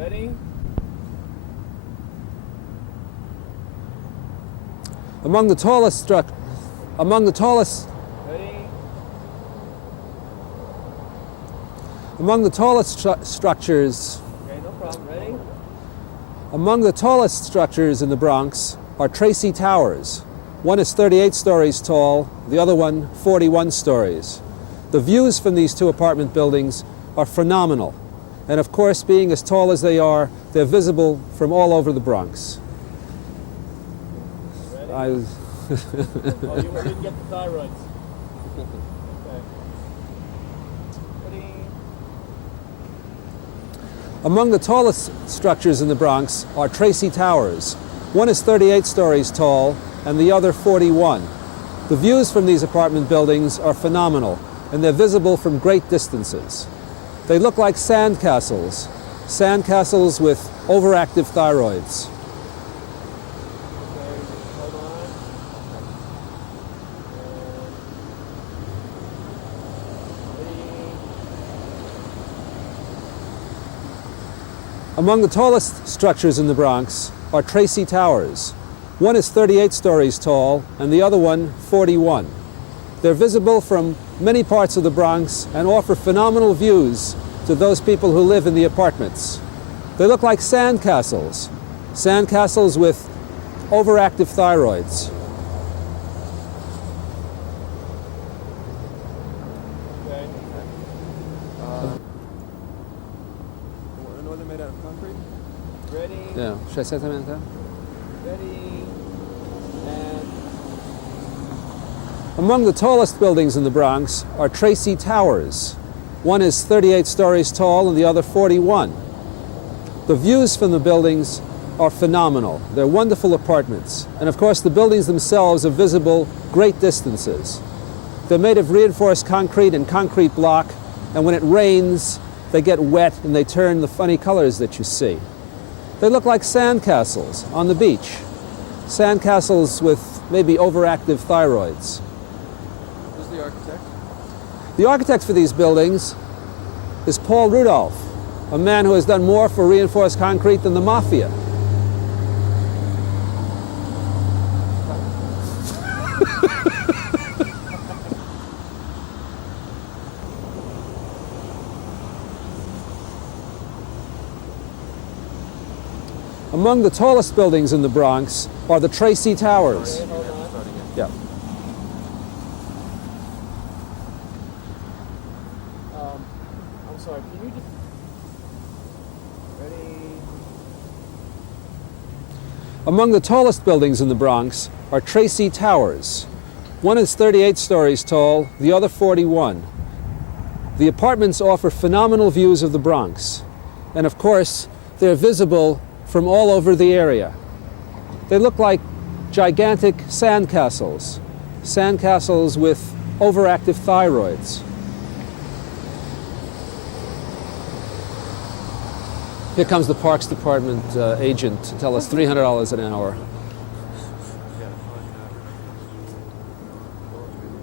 Ready? Among the tallest Ready? among the tallest structures Okay, no problem. Ready? among the tallest structures in the Bronx are Tracy Towers. One is 38 stories tall, the other one 41 stories. The views from these two apartment buildings are phenomenal. And of course, being as tall as they are, they're visible from all over the Bronx. Ready? I, Oh, you didn't get the thyroids. Okay. Ready? Among the tallest structures in the Bronx are Tracy Towers. One is 38 stories tall and the other 41. The views from these apartment buildings are phenomenal, and they're visible from great distances. They look like sandcastles with overactive thyroids. Okay, hold on. Ready? Among the tallest structures in the Bronx are Tracy Towers. One is 38 stories tall and the other one 41. They're visible from many parts of the Bronx and offer phenomenal views to those people who live in the apartments. They look like sandcastles with overactive thyroids. Okay. Another made out of concrete? Ready? Yeah, should I say something like that? Ready? And Among the tallest buildings in the Bronx are Tracy Towers. One is 38 stories tall and the other 41. The views from the buildings are phenomenal. They're wonderful apartments. And of course, the buildings themselves are visible great distances. They're made of reinforced concrete and concrete block, and when it rains, they get wet and they turn the funny colors that you see. They look like sandcastles on the beach. Sandcastles with maybe overactive thyroids. Who's the architect? The architect for these buildings is Paul Rudolph, a man who has done more for reinforced concrete than the mafia. Among the tallest buildings in the Bronx are the Tracy Towers. okay, hold on. Starting it. Yeah. I'm sorry, can you just... Ready? Among the tallest buildings in the Bronx are Tracy Towers. One is 38 stories tall, the other 41. The apartments offer phenomenal views of the Bronx. And of course, they're visible from all over the area. They look like gigantic sandcastles with overactive thyroids. Here comes the Parks Department agent to tell us $300 an hour. Yeah, on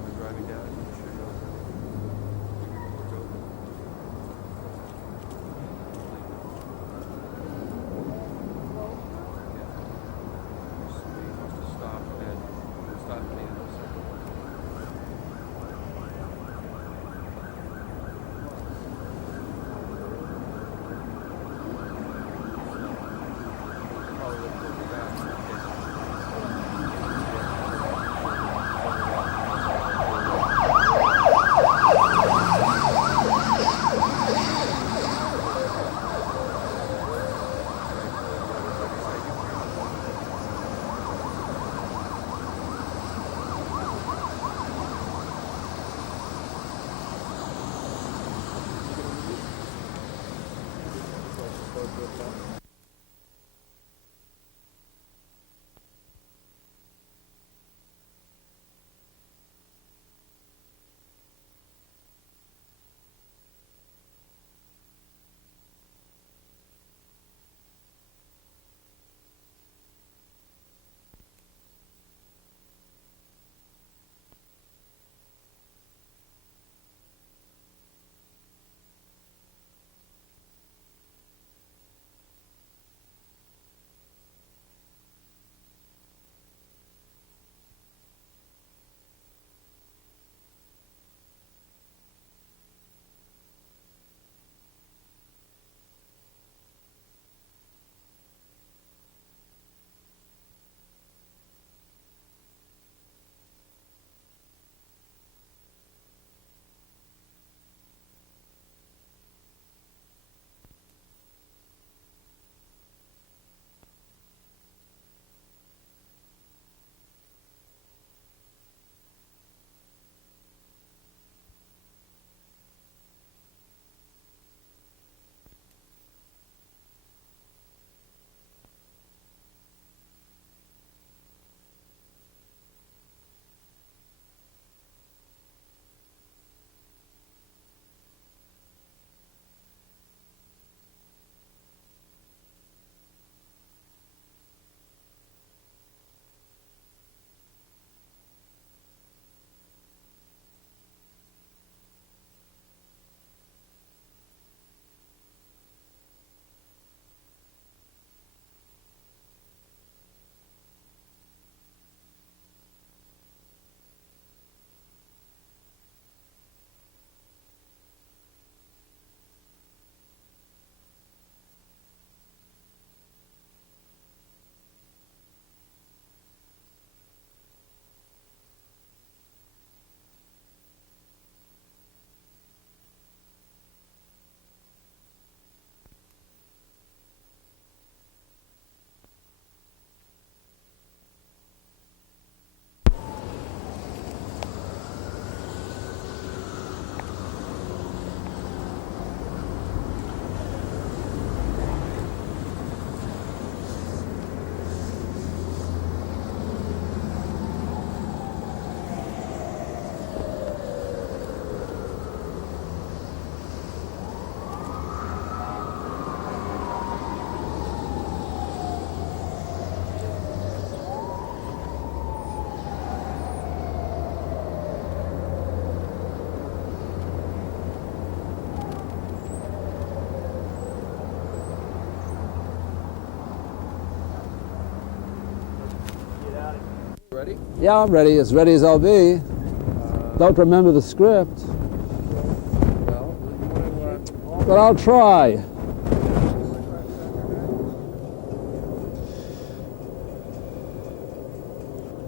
we're driving down. Stop at the end of the circle. ready? Yeah, I'm ready as I'll be. Don't remember the script, Well, you want to, but I'll try.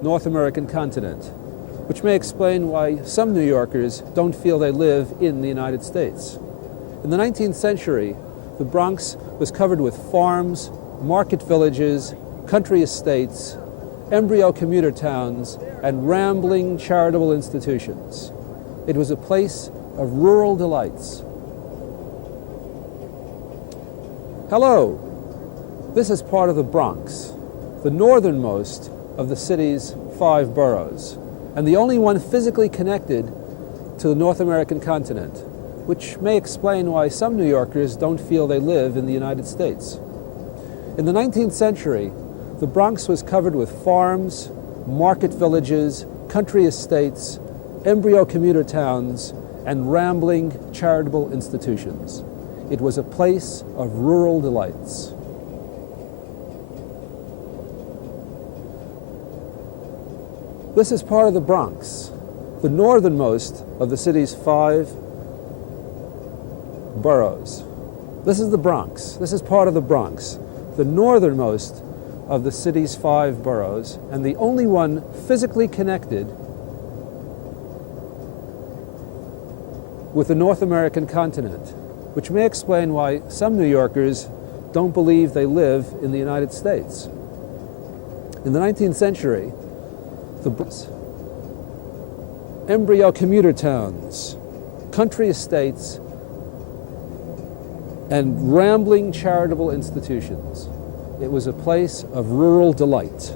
North American continent, which may explain why some New Yorkers don't feel they live in the United States. In the 19th century, the Bronx was covered with farms, market villages, country estates, embryo commuter towns, and rambling charitable institutions. It was a place of rural delights. Hello, this is part of the Bronx, the northernmost of the city's 5 boroughs, and the only one physically connected to the North American continent, which may explain why some New Yorkers don't feel they live in the United States. In the 19th century, the Bronx was covered with farms, market villages, country estates, embryo commuter towns, and rambling charitable institutions. It was a place of rural delights. This is part of the Bronx, the northernmost of the city's 5 boroughs. This is the Bronx. This is part of the Bronx, the northernmost of the city's 5 boroughs, and the only one physically connected with the North American continent, which may explain why some New Yorkers don't believe they live in the United States. In the 19th century, the embryo commuter towns, country estates, and rambling charitable institutions. It was a place of rural delight.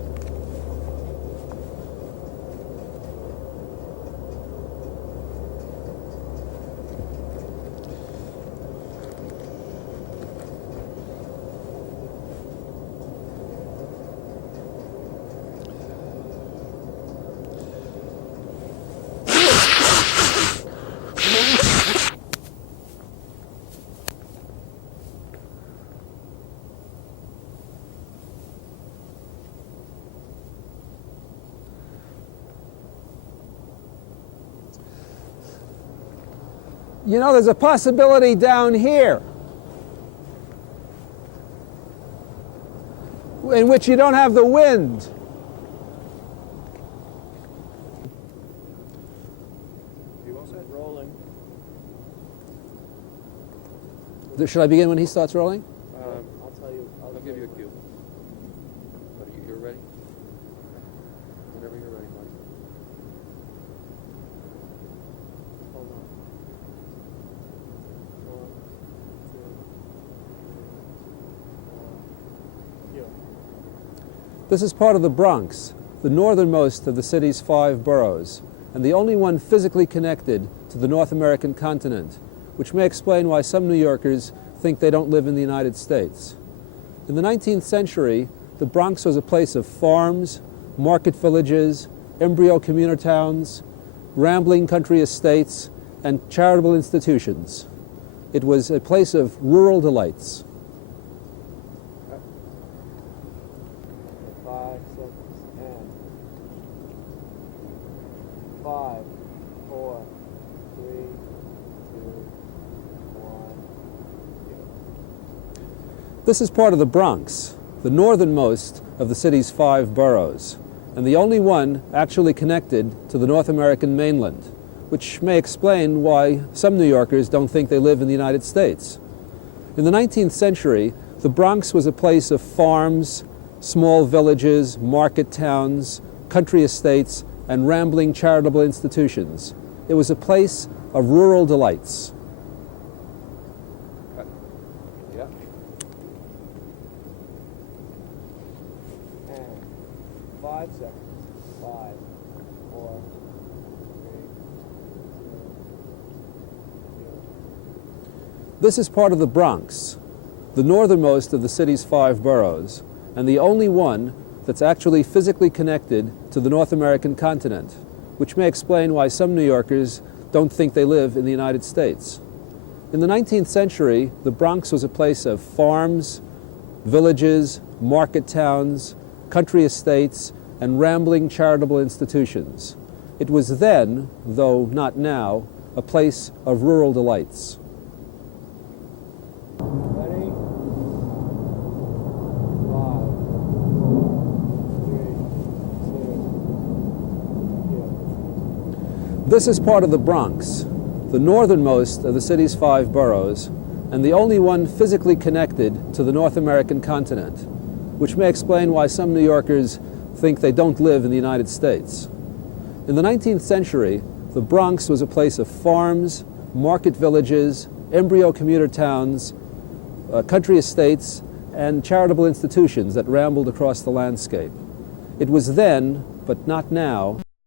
You know, there's a possibility down here in which you don't have the wind. You all set? Rolling. Should I begin when he starts rolling? I'll tell you. I'll give you a cue. But you're ready? Whenever you're ready, Mike. Hold on. 1, 2, 3, 4. Cue. This is part of the Bronx, the northernmost of the city's 5 boroughs, and the only one physically connected to the North American continent, which may explain why some New Yorkers think they don't live in the United States. In the 19th century, the Bronx was a place of farms, market villages, embryo commuter towns, rambling country estates, and charitable institutions. It was a place of rural delights. 5 seconds. And 5, 4, 3, 2, 1. This is part of the Bronx, the northernmost of the city's 5 boroughs, and the only one actually connected to the North American mainland, which may explain why some New Yorkers don't think they live in the United States. In the 19th century, the Bronx was a place of farms, small villages, market towns, country estates, and rambling charitable institutions. It was a place of rural delights. Yeah. And 5 seconds. 5, 4, 3, 2, 1. This is part of the Bronx, the northernmost of the city's 5 boroughs, and the only one that's actually physically connected to the North American continent, which may explain why some New Yorkers don't think they live in the United States. In the 19th century, the Bronx was a place of farms, villages, market towns, country estates, and rambling charitable institutions. It was then, though not now, a place of rural delights. Ready? 5, 4, 3, 2, This is part of the Bronx, the northernmost of the city's 5 boroughs, and the only one physically connected to the North American continent, which may explain why some New Yorkers think they don't live in the United States. In the 19th century, the Bronx was a place of farms, market villages, embryo commuter towns, country estates, and charitable institutions that rambled across the landscape. It was then, but not now,